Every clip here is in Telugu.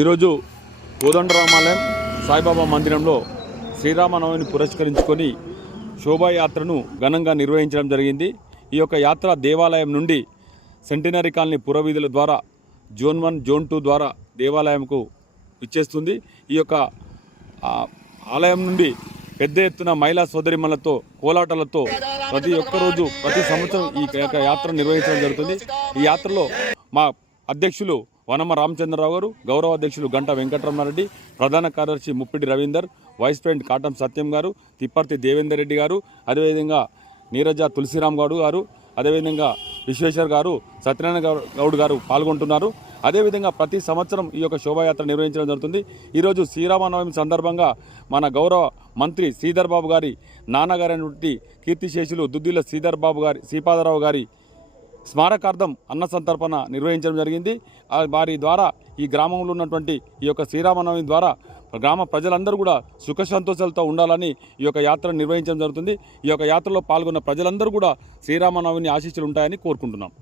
ఈరోజు కోదండరామాలయం సాయిబాబా మందిరంలో శ్రీరామనవమిని పురస్కరించుకొని శోభాయాత్రను ఘనంగా నిర్వహించడం జరిగింది. ఈ యొక్క యాత్ర దేవాలయం నుండి సెంటినరీ కాలనీ పురవీధుల ద్వారా జోన్ 1, జోన్ 2 ద్వారా దేవాలయంకు ఇచ్చేస్తుంది. ఈ యొక్క ఆలయం నుండి పెద్ద ఎత్తున మహిళా సోదరిమణులతో కోలాటలతో ప్రతి సంవత్సరం ఈ యొక్క యాత్ర నిర్వహించడం జరుగుతుంది. ఈ యాత్రలో మా అధ్యక్షులు వనమ రామచంద్రరావు గారు, గౌరవ అధ్యక్షులు గంట వెంకటరమణారెడ్డి, ప్రధాన కార్యదర్శి ముప్పిడి రవీందర్, వైస్ ప్రెసిడెంట్ కాటం సత్యం గారు, తిప్పర్తి దేవేందర్ రెడ్డి గారు, అదేవిధంగా నీరజ తులసిరామ్ గౌడ్ గారు, అదేవిధంగా విశ్వేశ్వర్ గారు, సత్యనారాయణ గౌడ్ గారు పాల్గొంటున్నారు. అదేవిధంగా ప్రతి సంవత్సరం ఈ యొక్క శోభాయాత్ర నిర్వహించడం జరుగుతుంది. ఈరోజు శ్రీరామనవమి సందర్భంగా మన గౌరవ మంత్రి శ్రీధర్ బాబు గారి నాన్నగారైనటువంటి కీర్తిశేషులు దుద్దిల శ్రీపాదరావు గారి స్మారకార్థం అన్న సంతర్పణ నిర్వహించడం జరిగింది. వారి ద్వారా ఈ గ్రామంలో ఉన్నటువంటి ఈ యొక్క శ్రీరామనవమి ద్వారా గ్రామ ప్రజలందరూ కూడా సుఖ సంతోషాలతో ఉండాలని ఈ యొక్క యాత్ర నిర్వహించడం జరుగుతుంది. ఈ యొక్క యాత్రలో పాల్గొన్న ప్రజలందరూ కూడా శ్రీరామనవమి ఆశీస్సులు ఉంటాయని కోరుకుంటున్నాం.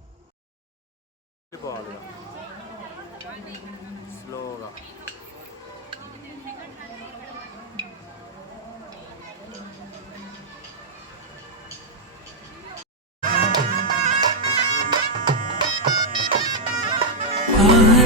Ah